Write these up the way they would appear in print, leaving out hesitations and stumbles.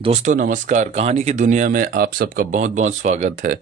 दोस्तों नमस्कार। कहानी की दुनिया में आप सबका बहुत बहुत स्वागत है।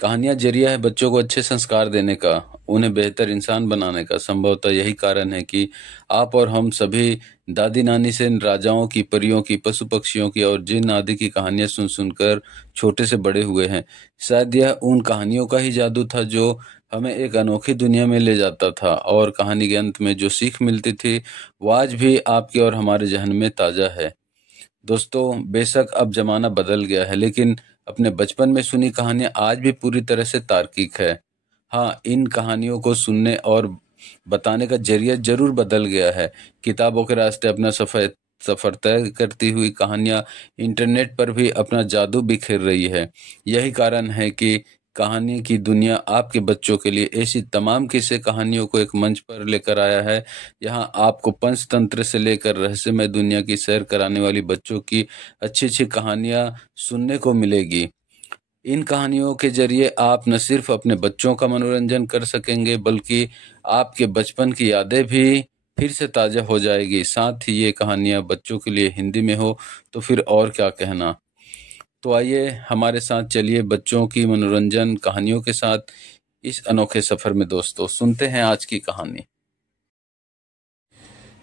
कहानियां जरिया है बच्चों को अच्छे संस्कार देने का, उन्हें बेहतर इंसान बनाने का। संभवतः यही कारण है कि आप और हम सभी दादी नानी से राजाओं की, परियों की, पशु पक्षियों की और जिन आदि की कहानियां सुन सुनकर छोटे से बड़े हुए हैं। शायद यह उन कहानियों का ही जादू था जो हमें एक अनोखी दुनिया में ले जाता था, और कहानी के अंत में जो सीख मिलती थी वो आज भी आपके और हमारे जहन में ताजा है। दोस्तों बेशक अब जमाना बदल गया है, लेकिन अपने बचपन में सुनी कहानियां आज भी पूरी तरह से तार्किक है। हाँ, इन कहानियों को सुनने और बताने का जरिया जरूर बदल गया है। किताबों के रास्ते अपना सफर सफर तय करती हुई कहानियां इंटरनेट पर भी अपना जादू बिखेर रही है। यही कारण है कि कहानी की दुनिया आपके बच्चों के लिए ऐसी तमाम किस्से कहानियों को एक मंच पर लेकर आया है। यहाँ आपको पंचतंत्र से लेकर रहस्यमय दुनिया की सैर कराने वाली बच्चों की अच्छी अच्छी कहानियां सुनने को मिलेगी। इन कहानियों के जरिए आप न सिर्फ अपने बच्चों का मनोरंजन कर सकेंगे, बल्कि आपके बचपन की यादें भी फिर से ताजा हो जाएगी। साथ ही ये कहानियां बच्चों के लिए हिंदी में हो तो फिर और क्या कहना। तो आइए हमारे साथ चलिए बच्चों की मनोरंजन कहानियों के साथ इस अनोखे सफर में। दोस्तों सुनते हैं आज की कहानी।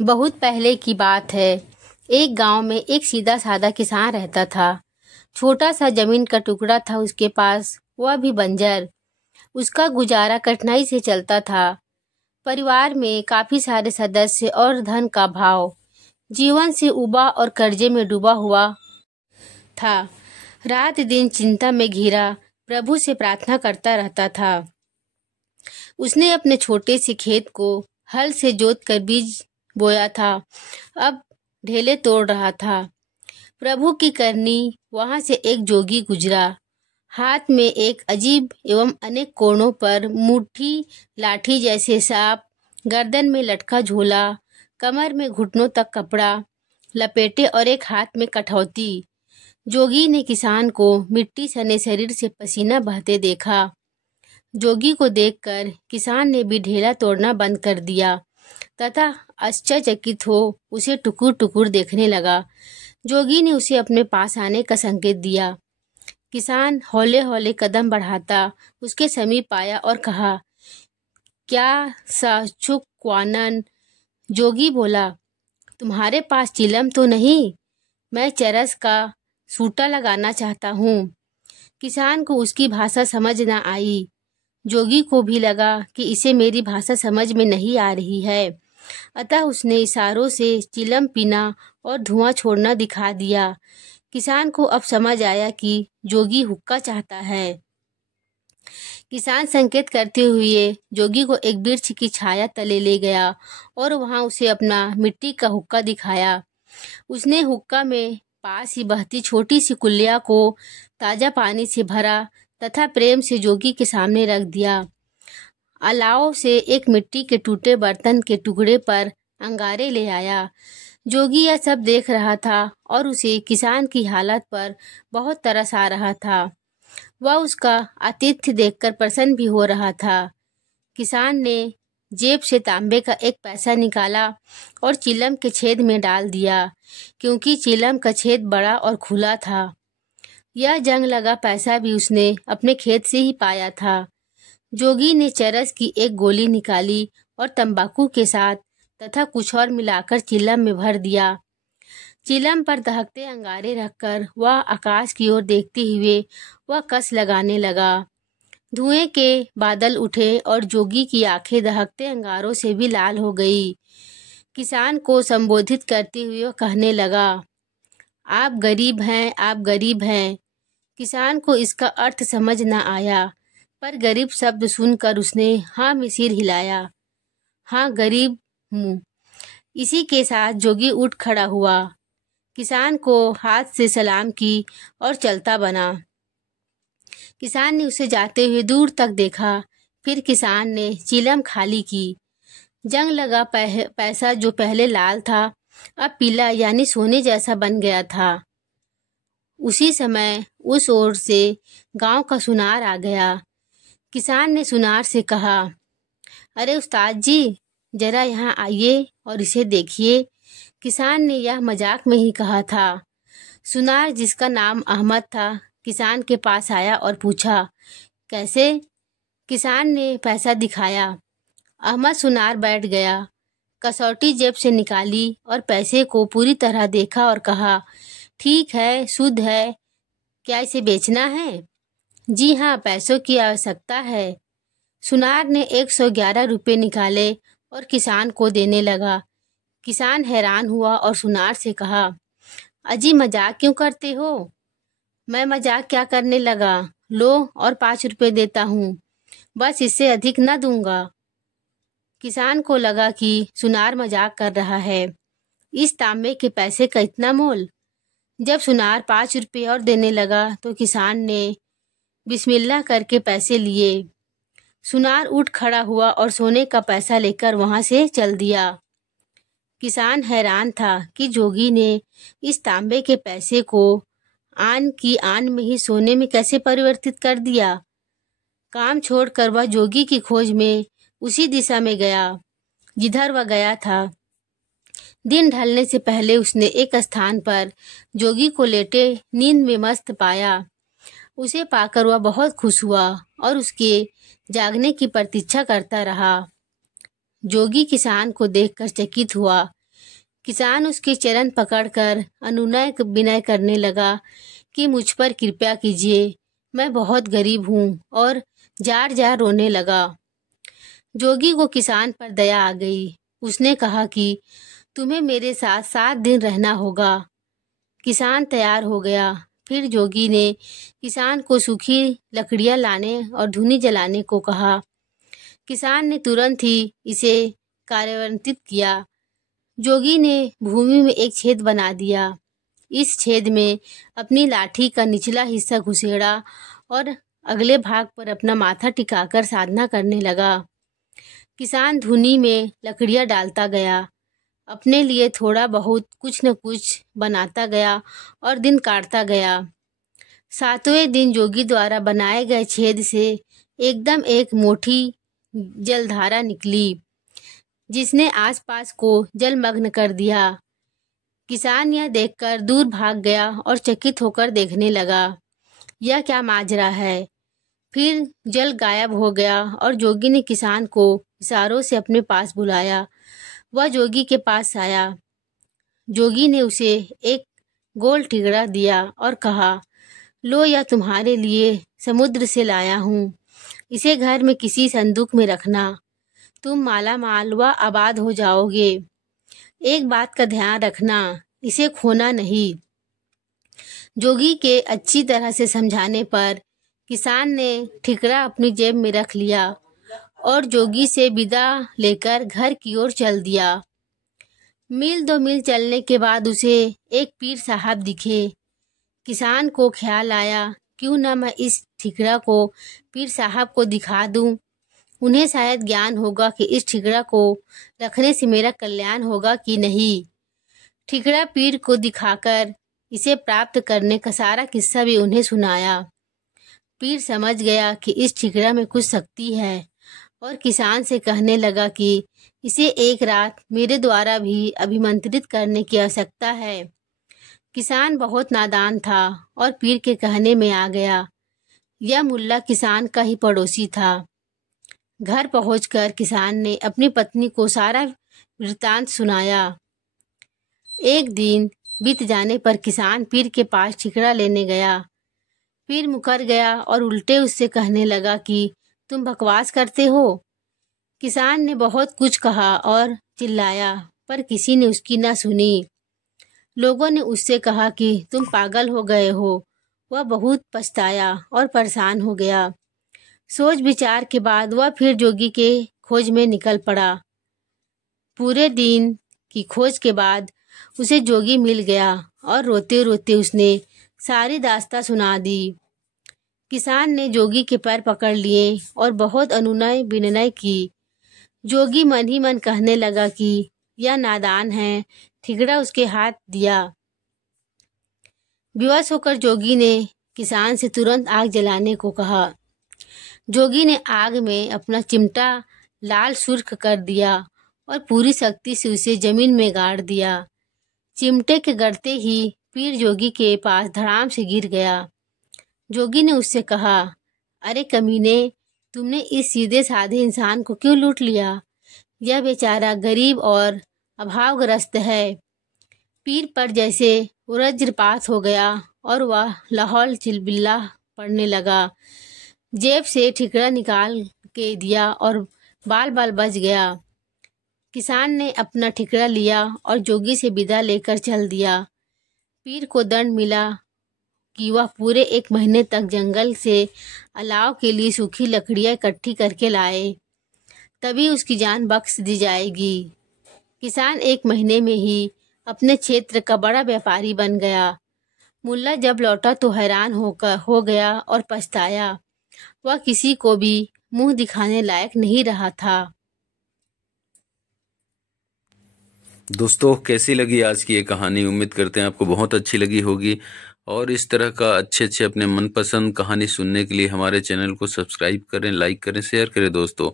बहुत पहले की बात है। एक गांव में एक सीधा साधा किसान रहता था। छोटा सा जमीन का टुकड़ा था उसके पास, वह भी बंजर। उसका गुजारा कठिनाई से चलता था। परिवार में काफी सारे सदस्य और धन का भाव। जीवन से उबा और कर्जे में डूबा हुआ था। रात दिन चिंता में घिरा प्रभु से प्रार्थना करता रहता था। उसने अपने छोटे से खेत को हल से जोत कर बीज बोया था। अब ढेले तोड़ रहा था। प्रभु की करनी वहां से एक जोगी गुजरा। हाथ में एक अजीब एवं अनेक कोणों पर मुट्ठी लाठी जैसे सांप, गर्दन में लटका झोला, कमर में घुटनों तक कपड़ा लपेटे और एक हाथ में कठौती। जोगी ने किसान को मिट्टी सने शरीर से पसीना बहते देखा। जोगी को देखकर किसान ने भी ढेला तोड़ना बंद कर दिया तथा आश्चर्यचकित हो उसे टुकुर टुकुर देखने लगा। जोगी ने उसे अपने पास आने का संकेत दिया। किसान हौले हौले कदम बढ़ाता उसके समीप आया और कहा, क्या साचुक क्वानन? जोगी बोला, तुम्हारे पास चिलम तो नहीं? मैं चरस का सूटा लगाना चाहता हूँ। किसान को उसकी भाषा समझ न आई। जोगी को भी लगा कि इसे मेरी भाषा समझ में नहीं आ रही है, अतः उसने इशारों से चिलम पीना और धुआं छोड़ना दिखा दिया। किसान को अब समझ आया कि जोगी हुक्का चाहता है। किसान संकेत करते हुए जोगी को एक वृक्ष की छाया तले ले गया और वहां उसे अपना मिट्टी का हुक्का दिखाया। उसने हुक्का में पास ही बहती छोटी सी कुल्लिया को ताजा पानी से भरा तथा प्रेम से जोगी के सामने रख दिया। अलाव से एक मिट्टी के टूटे बर्तन के टुकड़े पर अंगारे ले आया। जोगी यह सब देख रहा था और उसे किसान की हालत पर बहुत तरस आ रहा था। वह उसका आतिथ्य देखकर प्रसन्न भी हो रहा था। किसान ने जेब से तांबे का एक पैसा निकाला और चिलम के छेद में डाल दिया, क्योंकि चिलम का छेद बड़ा और खुला था। यह जंग लगा पैसा भी उसने अपने खेत से ही पाया था। जोगी ने चरस की एक गोली निकाली और तंबाकू के साथ तथा कुछ और मिलाकर चिलम में भर दिया। चिलम पर दहकते अंगारे रखकर वह आकाश की ओर देखते हुए वह कस लगाने लगा। धुएं के बादल उठे और जोगी की आंखें दहकते अंगारों से भी लाल हो गई। किसान को संबोधित करते हुए वह कहने लगा, आप गरीब हैं, आप गरीब हैं। किसान को इसका अर्थ समझ न आया, पर गरीब शब्द सुनकर उसने हाँ में सिर हिलाया। हाँ, गरीब हूँ। इसी के साथ जोगी उठ खड़ा हुआ, किसान को हाथ से सलाम की और चलता बना। किसान ने उसे जाते हुए दूर तक देखा। फिर किसान ने चिलम खाली की। जंग लगा पैसा जो पहले लाल था अब पीला यानी सोने जैसा बन गया था। उसी समय उस ओर से गांव का सुनार आ गया। किसान ने सुनार से कहा, अरे उस्ताद जी, जरा यहाँ आइए और इसे देखिए। किसान ने यह मजाक में ही कहा था। सुनार, जिसका नाम अहमद था, किसान के पास आया और पूछा, कैसे? किसान ने पैसा दिखाया। अहमद सुनार बैठ गया, कसौटी जेब से निकाली और पैसे को पूरी तरह देखा और कहा, ठीक है, शुद्ध है। क्या इसे बेचना है? जी हाँ, पैसों की आवश्यकता है। सुनार ने 111 रुपये निकाले और किसान को देने लगा। किसान हैरान हुआ और सुनार से कहा, अजी मजाक क्यों करते हो? मैं मजाक क्या करने लगा, लो और 5 रुपये देता हूँ, बस इससे अधिक न दूंगा। किसान को लगा कि सुनार मजाक कर रहा है। इस तांबे के पैसे का इतना मोल? जब सुनार 5 रुपये और देने लगा तो किसान ने बिस्मिल्लाह करके पैसे लिए। सुनार उठ खड़ा हुआ और सोने का पैसा लेकर वहां से चल दिया। किसान हैरान था कि जोगी ने इस तांबे के पैसे को आन की आन में ही सोने में कैसे परिवर्तित कर दिया। काम छोड़कर वह जोगी की खोज में उसी दिशा में गया जिधर वह गया था। दिन ढलने से पहले उसने एक स्थान पर जोगी को लेटे नींद में मस्त पाया। उसे पाकर वह बहुत खुश हुआ और उसके जागने की प्रतीक्षा करता रहा। जोगी किसान को देखकर चकित हुआ। किसान उसके चरण पकड़कर अनुनय विनय करने लगा कि मुझ पर कृपा कीजिए, मैं बहुत गरीब हूँ, और जार जार रोने लगा। जोगी को किसान पर दया आ गई। उसने कहा कि तुम्हें मेरे साथ 7 दिन रहना होगा। किसान तैयार हो गया। फिर जोगी ने किसान को सूखी लकड़ियां लाने और धूनी जलाने को कहा। किसान ने तुरंत ही इसे कार्यान्वित किया। जोगी ने भूमि में एक छेद बना दिया। इस छेद में अपनी लाठी का निचला हिस्सा घुसेड़ा और अगले भाग पर अपना माथा टिकाकर साधना करने लगा। किसान धुनी में लकड़ियां डालता गया, अपने लिए थोड़ा बहुत कुछ न कुछ बनाता गया और दिन काटता गया। 7वें दिन जोगी द्वारा बनाए गए छेद से एकदम एक मोटी जलधारा निकली, जिसने आसपास को जलमग्न कर दिया। किसान यह देखकर दूर भाग गया और चकित होकर देखने लगा, यह क्या माजरा है। फिर जल गायब हो गया और जोगी ने किसान को इशारों से अपने पास बुलाया। वह जोगी के पास आया। जोगी ने उसे एक गोल टिगड़ा दिया और कहा, लो, यह तुम्हारे लिए समुद्र से लाया हूँ। इसे घर में किसी संदूक में रखना। तुम माला माल व आबाद हो जाओगे। एक बात का ध्यान रखना, इसे खोना नहीं। जोगी के अच्छी तरह से समझाने पर किसान ने ठिकरा अपनी जेब में रख लिया और जोगी से विदा लेकर घर की ओर चल दिया। मील 2 मील चलने के बाद उसे एक पीर साहब दिखे। किसान को ख्याल आया, क्यों न मैं इस ठिकरा को पीर साहब को दिखा दूं। उन्हें शायद ज्ञान होगा कि इस ठिकरा को रखने से मेरा कल्याण होगा कि नहीं। ठिकरा पीर को दिखाकर इसे प्राप्त करने का सारा किस्सा भी उन्हें सुनाया। पीर समझ गया कि इस ठिकरा में कुछ शक्ति है और किसान से कहने लगा कि इसे एक रात मेरे द्वारा भी अभिमंत्रित करने की आवश्यकता है। किसान बहुत नादान था और पीर के कहने में आ गया। यह मुल्ला किसान का ही पड़ोसी था। घर पहुंचकर किसान ने अपनी पत्नी को सारा वृत्तांत सुनाया। एक दिन बीत जाने पर किसान पीर के पास ठिकरा लेने गया। पीर मुकर गया और उल्टे उससे कहने लगा कि तुम बकवास करते हो। किसान ने बहुत कुछ कहा और चिल्लाया, पर किसी ने उसकी न सुनी। लोगों ने उससे कहा कि तुम पागल हो गए हो। वह बहुत पछताया और परेशान हो गया। सोच विचार के बाद वह फिर जोगी के खोज में निकल पड़ा। पूरे दिन की खोज के बाद उसे जोगी मिल गया और रोते रोते उसने सारी दास्तां सुना दी। किसान ने जोगी के पैर पकड़ लिए और बहुत अनुनय विनय की। जोगी मन ही मन कहने लगा कि यह नादान है। ठिकरा उसके हाथ दिया। विवश होकर जोगी ने किसान से तुरंत आग जलाने को कहा। जोगी ने आग में अपना चिमटा लाल सुर्ख कर दिया और पूरी शक्ति से उसे जमीन में गाड़ दिया। चिमटे के गड़ते ही पीर जोगी के पास धड़ाम से गिर गया। जोगी ने उससे कहा, अरे कमीने, तुमने इस सीधे साधे इंसान को क्यों लूट लिया? यह बेचारा गरीब और अभावग्रस्त है। पीर पर जैसे वज्रपात हो गया और वह लाहौल चिल्बिल्ला पड़ने लगा। जेब से ठिकरा निकाल के दिया और बाल बाल बच गया। किसान ने अपना ठिकरा लिया और जोगी से विदा लेकर चल दिया। पीर को दंड मिला कि वह पूरे 1 महीने तक जंगल से अलाव के लिए सूखी लकड़ियां इकट्ठी करके लाए, तभी उसकी जान बख्श दी जाएगी। किसान 1 महीने में ही अपने क्षेत्र का बड़ा व्यापारी बन गया। मुल्ला जब लौटा तो हैरान हो गया और पछताया। वह किसी को भी मुंह दिखाने लायक नहीं रहा था। दोस्तों, कैसी लगी आज की ये कहानी? उम्मीद करते हैं आपको बहुत अच्छी लगी होगी। और इस तरह का अच्छे अपने मनपसंद कहानी सुनने के लिए हमारे चैनल को सब्सक्राइब करें, लाइक करें, शेयर करें दोस्तों।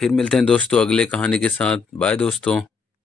फिर मिलते हैं दोस्तों अगले कहानी के साथ। बाय दोस्तों।